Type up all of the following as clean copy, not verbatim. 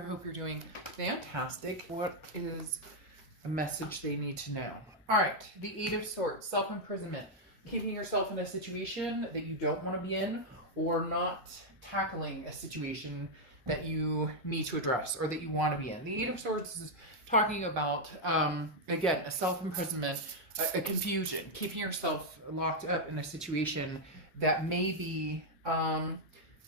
I hope you're doing fantastic. What is a message they need to know? All right, the Eight of Swords, self-imprisonment, keeping yourself in a situation that you don't want to be in, or not tackling a situation that you need to address or that you want to be in. The Eight of Swords is talking about, again, a self-imprisonment, a confusion, keeping yourself locked up in a situation that maybe,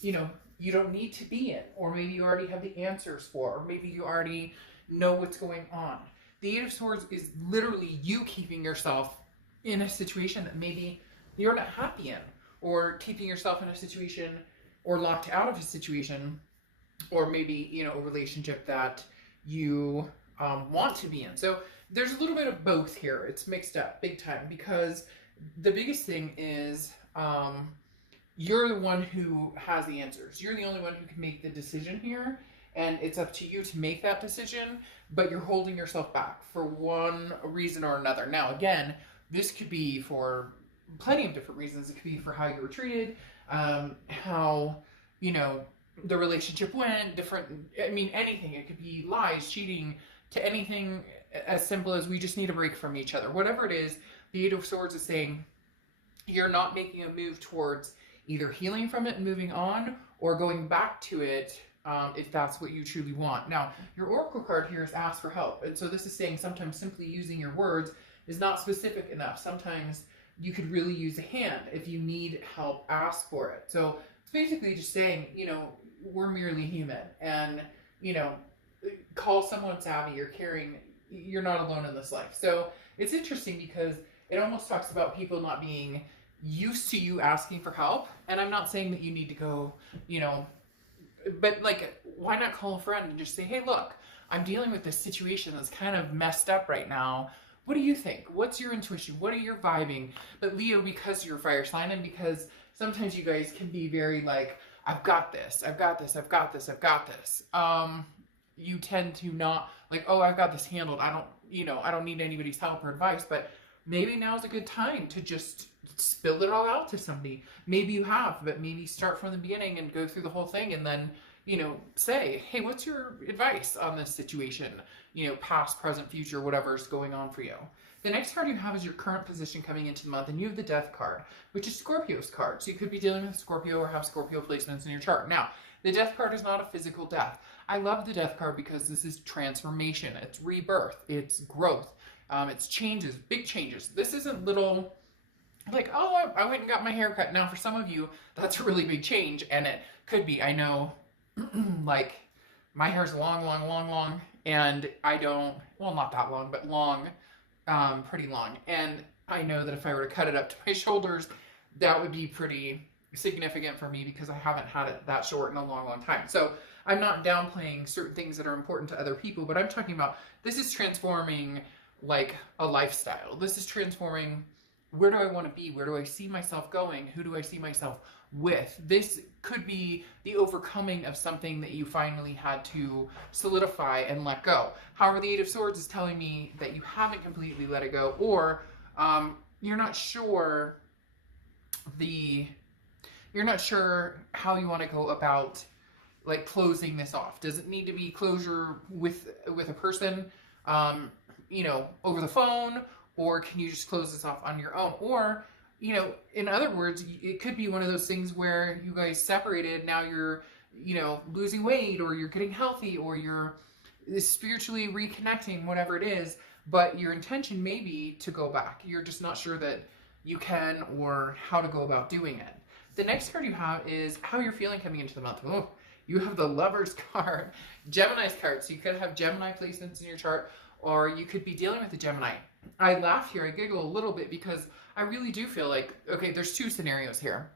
you know, you don't need to be in, or maybe you already have the answers for, or maybe you already know what's going on. The Eight of Swords is literally you keeping yourself in a situation that maybe you're not happy in, or keeping yourself in a situation or locked out of a situation, or maybe, you know, a relationship that you want to be in. So there's a little bit of both here. It's mixed up big time, because the biggest thing is you're the one who has the answers. You're the only one who can make the decision here, and it's up to you to make that decision, but you're holding yourself back for one reason or another. Now, again, this could be for plenty of different reasons. It could be for how you were treated, how, you know, the relationship went, different, I mean, anything. It could be lies, cheating, to anything as simple as we just need a break from each other. Whatever it is, the Eight of Swords is saying you're not making a move towards either healing from it and moving on, or going back to it if that's what you truly want. Now, your Oracle card here is ask for help. And so this is saying sometimes simply using your words is not specific enough. Sometimes you could really use a hand. If you need help, ask for it. So it's basically just saying, you know, we're merely human, and, you know, call someone savvy or caring. You're not alone in this life. So it's interesting because it almost talks about people not being used to you asking for help. And I'm not saying that you need to go, you know, but like, why not call a friend and just say, hey, look, I'm dealing with this situation that's kind of messed up right now. What do you think? What's your intuition? What are your vibing? But Leo, because you're a fire sign, and because sometimes you guys can be very like, I've got this, I've got this, I've got this, I've got this. You tend to not like, oh, I've got this handled. I don't, you know, I don't need anybody's help or advice, but maybe now's a good time to just spill it all out to somebody. Maybe you have, but maybe start from the beginning and go through the whole thing, and then, you know, say, hey, what's your advice on this situation? You know, past, present, future, whatever's going on for you. The next card you have is your current position coming into the month, and you have the Death card, which is Scorpio's card. So you could be dealing with Scorpio or have Scorpio placements in your chart. Now, the Death card is not a physical death. I love the Death card because this is transformation. It's rebirth. It's growth. It's changes, big changes. This isn't little, like, oh, I went and got my hair cut. Now, for some of you, that's a really big change, and it could be. I know, like, my hair's long, and I don't, well, not that long, but long, pretty long. And I know that if I were to cut it up to my shoulders, that would be pretty significant for me, because I haven't had it that short in a long time. So I'm not downplaying certain things that are important to other people, but I'm talking about, this is transforming like a lifestyle. This is transforming, where do I want to be? Where do I see myself going? Who do I see myself with? This could be the overcoming of something that you finally had to solidify and let go. However, the Eight of Swords is telling me that you haven't completely let it go, or you're not sure how you want to go about like closing this off. Does it need to be closure with a person, you know, over the phone, or can you just close this off on your own? Or, you know, in other words, it could be one of those things where you guys separated, now you're, you know, losing weight, or you're getting healthy, or you're spiritually reconnecting, whatever it is, but your intention may be to go back. You're just not sure that you can, or how to go about doing it. The next card you have is how you're feeling coming into the month. Oh, you have the Lover's card, Gemini's card. So you could have Gemini placements in your chart, or you could be dealing with a Gemini. I laugh here, I giggle a little bit, because I really do feel like, okay, there's two scenarios here.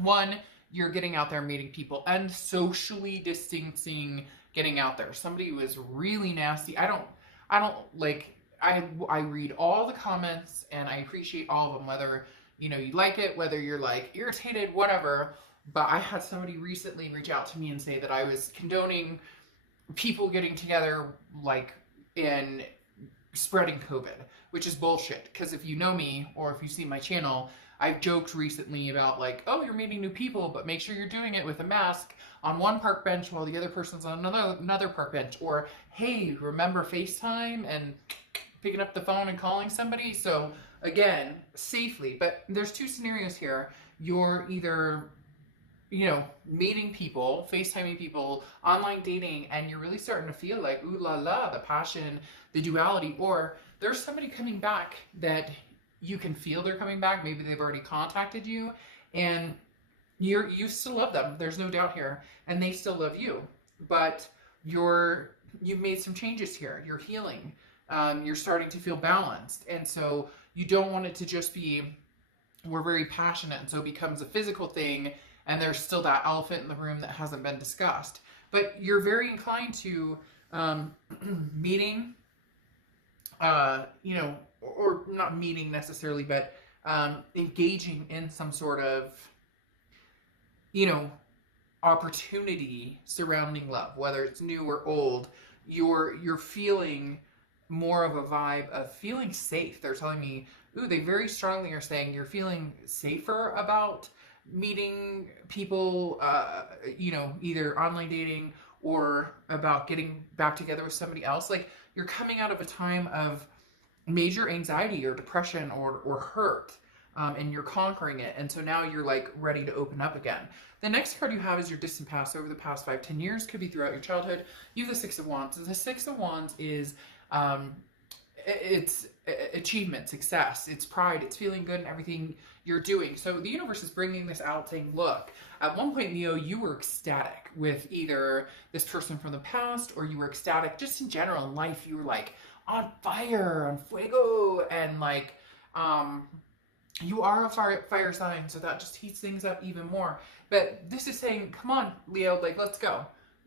One, you're getting out there, meeting people, and socially distancing, getting out there. Somebody was really nasty. I read all the comments, and I appreciate all of them, whether, you know, you like it, whether you're like irritated, whatever. But I had somebody recently reach out to me and say that I was condoning people getting together, like, in spreading COVID, which is bullshit. Because if you know me, or if you see my channel, I've joked recently about like, oh, you're meeting new people, but make sure you're doing it with a mask on one park bench while the other person's on another park bench. Or, hey, remember FaceTime and picking up the phone and calling somebody? So again, safely. But there's two scenarios here. You're either, you know, meeting people, FaceTiming people, online dating, and you're really starting to feel like, ooh la la, the passion, the duality, or there's somebody coming back that you can feel they're coming back. Maybe they've already contacted you, and you still love them. There's no doubt here, and they still love you. But you've made some changes here. You're healing. You're starting to feel balanced, and so you don't want it to just be, we're very passionate, and so it becomes a physical thing, and there's still that elephant in the room that hasn't been discussed. But you're very inclined to meeting, you know, or not meeting necessarily, but engaging in some sort of, you know, opportunity surrounding love, whether it's new or old. You're feeling more of a vibe of feeling safe. They're telling me, ooh, they very strongly are saying you're feeling safer about meeting people, you know, either online dating or about getting back together with somebody else. Like, you're coming out of a time of major anxiety or depression or hurt, and you're conquering it. And so now you're like ready to open up again. The next card you have is your distant past over the past 5-10 years. Could be throughout your childhood. You have the Six of Wands. The Six of Wands is it's achievement, success, it's pride, it's feeling good in everything you're doing. So the universe is bringing this out saying, look, at one point, Leo, you were ecstatic with either this person from the past, or you were ecstatic just in general in life. You were like on fire, on fuego, and like, you are a fire sign, so that just heats things up even more. But this is saying, come on, Leo, like, let's go.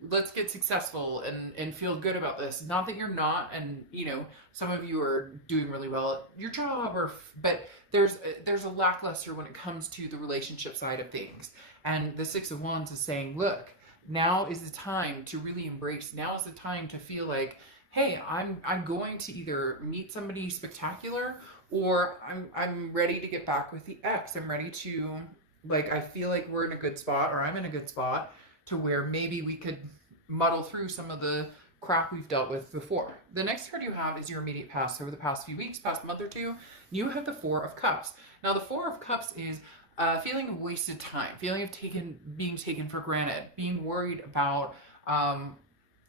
Let's get successful and feel good about this. Not that you're not, and you know, some of you are doing really well at your job, but there's a lackluster when it comes to the relationship side of things. And the Six of Wands is saying, look, now is the time to really embrace. Now is the time to feel like, hey, I'm going to either meet somebody spectacular, or I'm ready to get back with the ex. I'm ready to, like, I feel like we're in a good spot, or I'm in a good spot to where maybe we could muddle through some of the crap we've dealt with before. The next card you have is your immediate past. Over the past few weeks, past month or two, you have the Four of Cups. Now, the Four of Cups is a feeling of wasted time, feeling of being taken for granted, being worried about,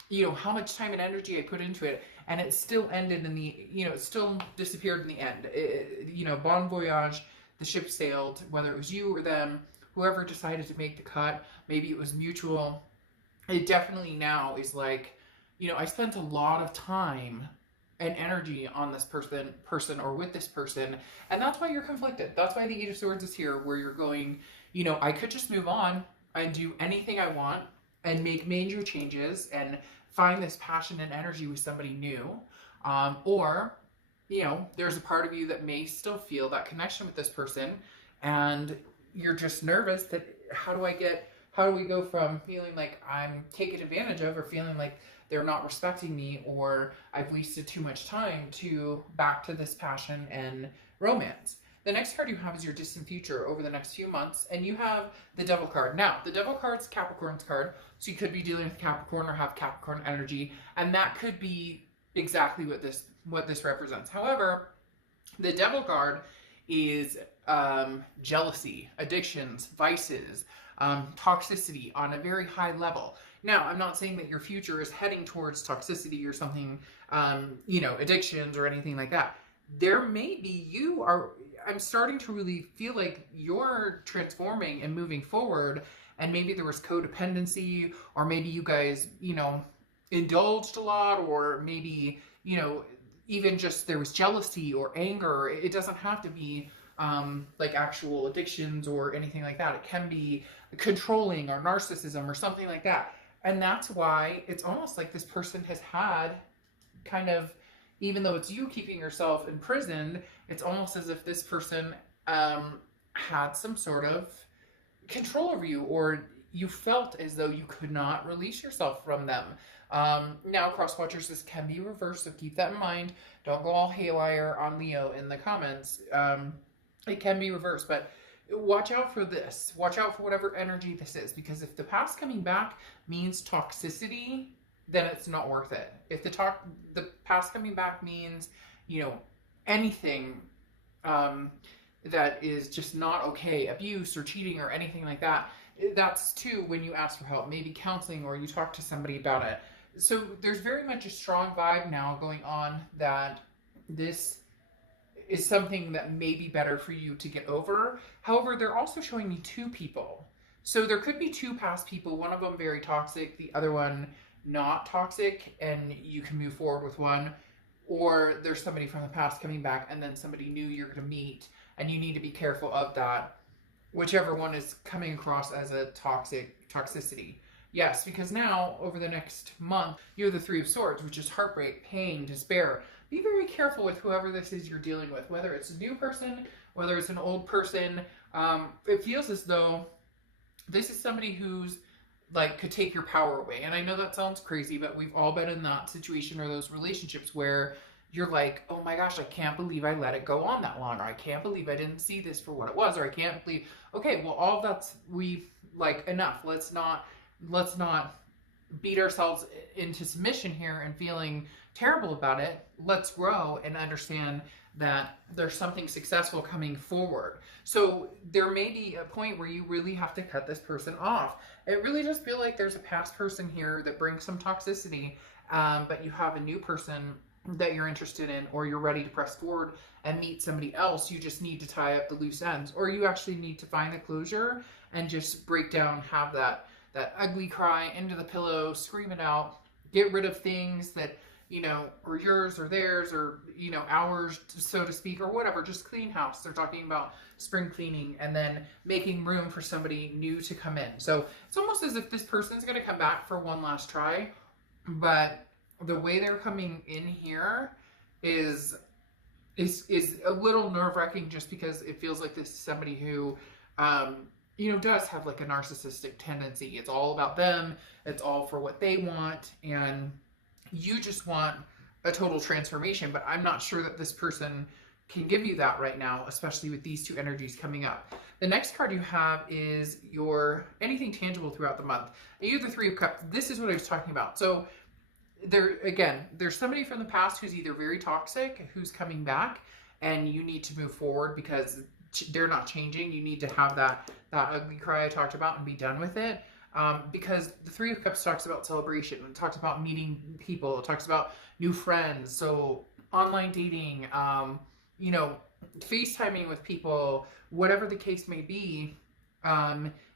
you know, how much time and energy I put into it, and it still ended in the, you know, it still disappeared in the end. You know, bon voyage, the ship sailed, whether it was you or them, whoever decided to make the cut, maybe it was mutual. It definitely now is like, you know, I spent a lot of time and energy on this person or with this person, and that's why you're conflicted. That's why the Eight of Swords is here, where you're going, you know, I could just move on and do anything I want and make major changes and find this passion and energy with somebody new, or, you know, there's a part of you that may still feel that connection with this person, and you're just nervous that how do we go from feeling like I'm taken advantage of, or feeling like they're not respecting me, or I've wasted too much time, to back to this passion and romance. The next card you have is your distant future over the next few months, and you have the Devil card. Now, the Devil card's Capricorn's card, so you could be dealing with Capricorn or have Capricorn energy, and that could be exactly what this represents. However, the Devil card is jealousy, addictions, vices, toxicity on a very high level. Now, I'm not saying that your future is heading towards toxicity or something, you know, addictions or anything like that. There may be, I'm starting to really feel like you're transforming and moving forward, and maybe there was codependency, or maybe you guys, you know, indulged a lot, or maybe, you know, even just there was jealousy or anger. It doesn't have to be like actual addictions or anything like that. It can be controlling or narcissism or something like that. And that's why it's almost like this person has had kind of, even though it's you keeping yourself imprisoned, it's almost as if this person had some sort of control over you, or you felt as though you could not release yourself from them. Now, cross watchers, this can be reversed, so keep that in mind. Don't go all haywire on Leo in the comments. It can be reversed, but watch out for this. Watch out for whatever energy this is, because if the past coming back means toxicity, then it's not worth it. If the past coming back means, you know, anything that is just not okay, abuse or cheating or anything like that, that's too when you ask for help, maybe counseling, or you talk to somebody about it. So there's very much a strong vibe now going on that this is something that may be better for you to get over. However, they're also showing me two people. So there could be two past people, one of them very toxic, the other one not toxic, and you can move forward with one. Or there's somebody from the past coming back, and then somebody new you're going to meet, and you need to be careful of that. Whichever one is coming across as a toxicity. Yes, because now, over the next month, you have the Three of Swords, which is heartbreak, pain, despair. Be very careful with whoever this is you're dealing with, whether it's a new person, whether it's an old person. It feels as though this is somebody who's like could take your power away. And I know that sounds crazy, but we've all been in that situation or those relationships where you're like, oh my gosh, I can't believe I let it go on that long, or I can't believe I didn't see this for what it was, or I can't believe, okay, well, all that's, we've like, enough. Let's not beat ourselves into submission here and feeling terrible about it. Let's grow and understand that there's something successful coming forward. So there may be a point where you really have to cut this person off. It really does feel like there's a past person here that brings some toxicity, but you have a new person that you're interested in, or you're ready to press forward and meet somebody else. You just need to tie up the loose ends, or you actually need to find the closure and just break down, have that ugly cry into the pillow, scream it out, get rid of things that, you know, are yours or theirs, or, you know, ours, so to speak, or whatever. Just clean house. They're talking about spring cleaning, and then making room for somebody new to come in. So it's almost as if this person's going to come back for one last try, but the way they're coming in here is a little nerve-wracking, just because it feels like this is somebody who, you know, does have like a narcissistic tendency. It's all about them. It's all for what they want. And you just want a total transformation, but I'm not sure that this person can give you that right now, especially with these two energies coming up. The next card you have is your anything tangible throughout the month. You have the Three of Cups. This is what I was talking about. So there's somebody from the past who's either very toxic, who's coming back, and you need to move forward because they're not changing. You need to have that ugly cry I talked about and be done with it. Because the Three of Cups talks about celebration. It talks about meeting people. It talks about new friends. So online dating, you know, FaceTiming with people, whatever the case may be.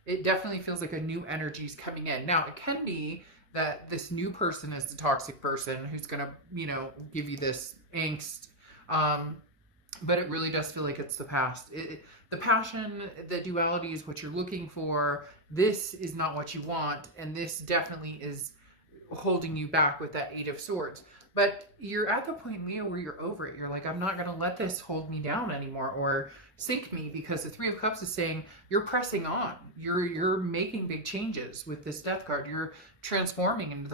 It definitely feels like a new energy is coming in. Now, it can be that this new person is the toxic person who's going to, you know, give you this angst. But it really does feel like it's the past. The passion, the duality is what you're looking for. This is not what you want. And this definitely is holding you back with that Eight of Swords. But you're at the point, Leo, where you're over it. You're like, I'm not going to let this hold me down anymore or sink me, because the Three of Cups is saying you're pressing on. You're making big changes with this Death card. You're transforming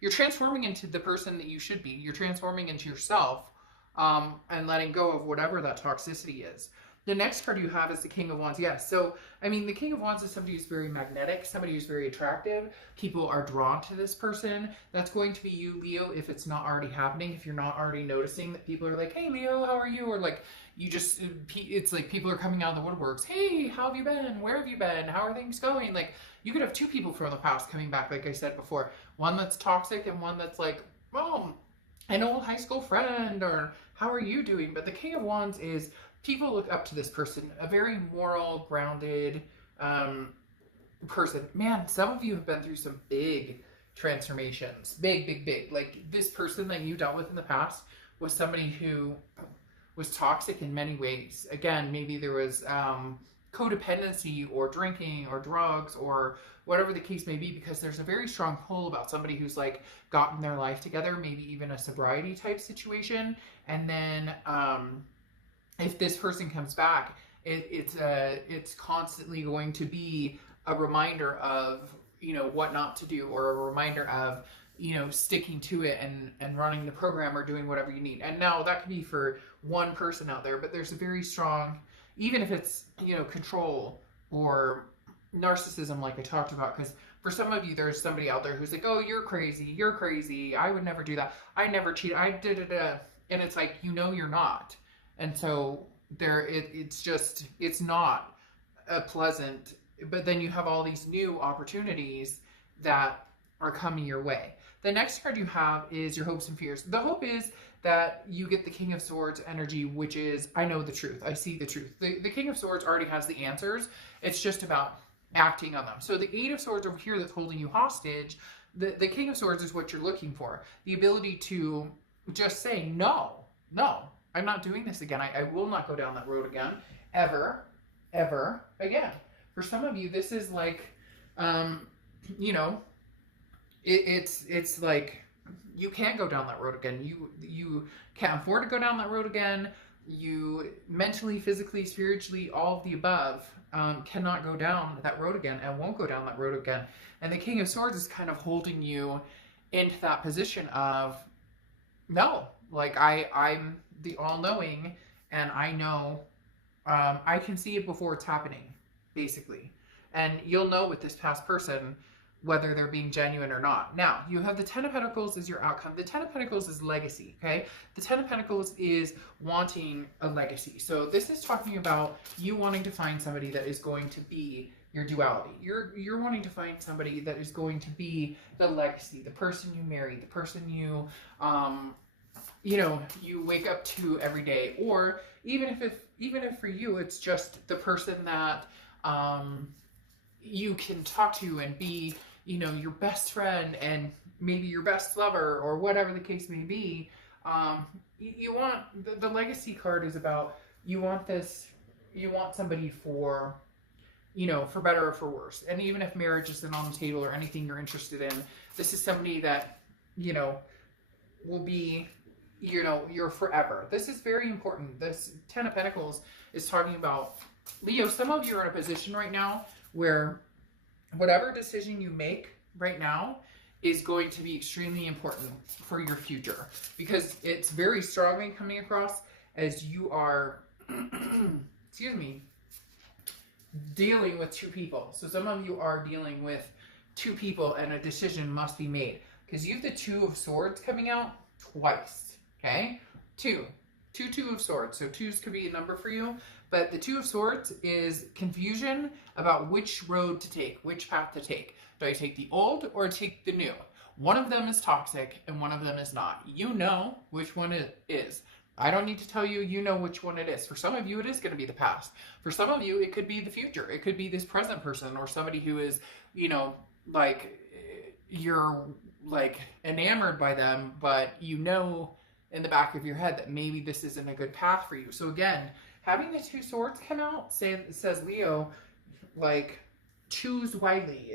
you're transforming into the person that you should be. You're transforming into yourself, and letting go of whatever that toxicity is. The next card you have is the King of Wands. Yes. So, I mean, the King of Wands is somebody who's very magnetic, somebody who's very attractive. People are drawn to this person. That's going to be you, Leo, if it's not already happening. If you're not already noticing that people are like, hey, Leo, how are you? Or like, it's like people are coming out of the woodworks. Hey, how have you been? Where have you been? How are things going? Like, you could have two people from the past coming back, like I said before. One that's toxic and one that's like, well, an old high school friend, or how are you doing? But the King of Wands is people look up to this person, a very moral, grounded person. Man, some of you have been through some big transformations. Big. Like, this person that you dealt with in the past was somebody who was toxic in many ways. Again, maybe there was codependency or drinking or drugs or whatever the case may be, because there's a very strong pull about somebody who's like gotten their life together, maybe even a sobriety type situation. And then if this person comes back, it's constantly going to be a reminder of you know, what not to do, or a reminder of, you know, sticking to it and running the program or doing whatever you need. And now that could be for one person out there, but there's a very strong, even if it's, you know, control or narcissism, like I talked about, because for some of you, there's somebody out there who's like, oh, you're crazy, I would never do that, I never cheat, I did it, and it's like, you know, you're not. And so it's just, it's not a pleasant, but then you have all these new opportunities that are coming your way. The next card you have is your hopes and fears. The hope is that you get the King of Swords energy, which is, I know the truth, I see the truth. The King of Swords already has the answers. It's just about acting on them. So the Eight of Swords over here that's holding you hostage, the King of Swords is what you're looking for. The ability to just say, no, I'm not doing this again. I will not go down that road again, ever again. For some of you, this is like, you know, it's like, you can't go down that road again. You can't afford to go down that road again. You mentally, physically, spiritually, all of the above, cannot go down that road again and won't go down that road again. And the King of Swords is kind of holding you into that position of, no, like I'm the all-knowing, and I know, I can see it before it's happening, basically. And you'll know with this past person whether they're being genuine or not. Now, you have the Ten of Pentacles as your outcome. The Ten of Pentacles is legacy, okay? The Ten of Pentacles is wanting a legacy. So this is talking about you wanting to find somebody that is going to be your duality. You're wanting to find somebody that is going to be the legacy, the person you marry, the person you, you know, you wake up to every day. Or even if for you, it's just the person that, you can talk to and be, you know, your best friend and maybe your best lover, or whatever the case may be. You want, the legacy card is about, you want somebody for, you know, for better or for worse. And even if marriage isn't on the table or anything you're interested in, this is somebody that, you know, will be, you know, your forever. This is very important. This Ten of Pentacles is talking about, Leo, some of you are in a position right now where whatever decision you make right now is going to be extremely important for your future, because it's very strongly coming across as you are, excuse me, dealing with two people. So some of you are dealing with two people and a decision must be made, because you have the Two of Swords coming out twice, okay? Two of Swords. So twos could be a number for you. But the Two of Swords is confusion about which road to take, which path to take. Do I take the old or take the new? One of them is toxic and one of them is not. You know which one it is. I don't need to tell you, you know which one it is. For some of you, it is going to be the past. For some of you, it could be the future. It could be this present person, or somebody who is, you know, like, you're like enamored by them, but you know in the back of your head that maybe this isn't a good path for you. So again, having the Two Swords come out says, Leo, like, choose wisely.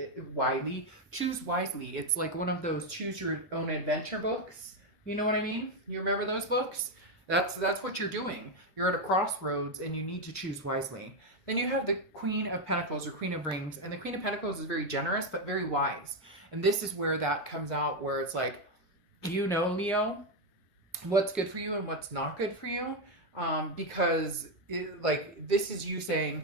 Choose wisely. It's like one of those choose your own adventure books. You know what I mean? You remember those books? That's what you're doing. You're at a crossroads and you need to choose wisely. Then you have the Queen of Pentacles, or Queen of Rings. And the Queen of Pentacles is very generous, but very wise. And this is where that comes out, where it's like, you know, Leo, what's good for you and what's not good for you. Because like, this is you saying,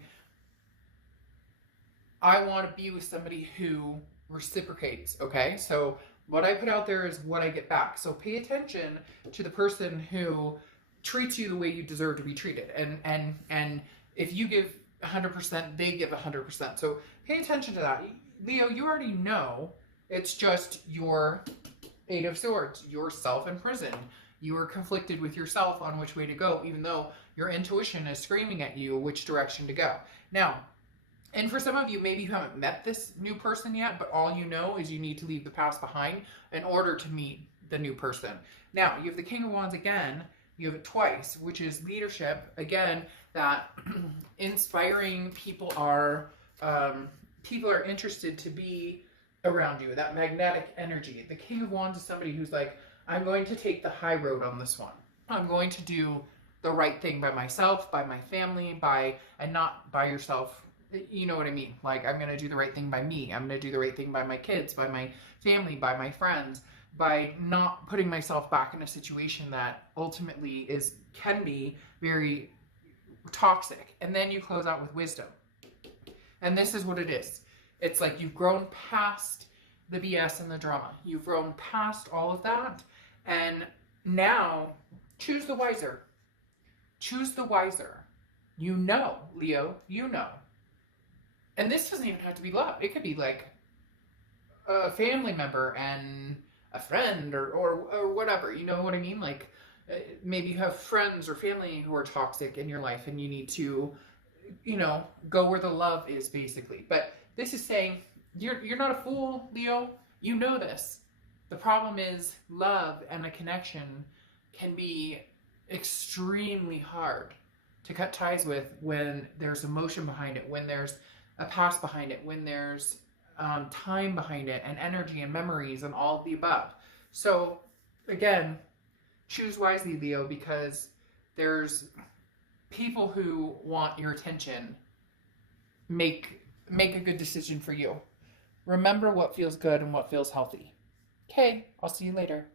I want to be with somebody who reciprocates, okay? So what I put out there is what I get back. So pay attention to the person who treats you the way you deserve to be treated. And if you give 100%, they give 100%. So pay attention to that. Leo, you already know, it's just your Eight of Swords. You're self-imprisoned. You are conflicted with yourself on which way to go, even though your intuition is screaming at you which direction to go. Now, and for some of you, maybe you haven't met this new person yet, but all you know is you need to leave the past behind in order to meet the new person. Now, you have the King of Wands again. You have it twice, which is leadership. Again, that inspiring people are interested to be around you, that magnetic energy. The King of Wands is somebody who's like, I'm going to take the high road on this one. I'm going to do the right thing by myself, by my family, and not by yourself, you know what I mean? Like, I'm going to do the right thing by me. I'm going to do the right thing by my kids, by my family, by my friends, by not putting myself back in a situation that ultimately can be very toxic. And then you close out with wisdom. And this is what it is. It's like you've grown past the BS and the drama. You've grown past all of that. And now choose the wiser. Choose the wiser. You know, Leo, you know. And this doesn't even have to be love. It could be like a family member and a friend or whatever. You know what I mean? Like maybe you have friends or family who are toxic in your life and you need to, you know, go where the love is basically. But this is saying you're not a fool, Leo. You know this. The problem is love and a connection can be extremely hard to cut ties with when there's emotion behind it, when there's a past behind it, when there's time behind it, and energy and memories and all of the above. So again, choose wisely, Leo, because there's people who want your attention. Make a good decision for you. Remember what feels good and what feels healthy. Okay, I'll see you later.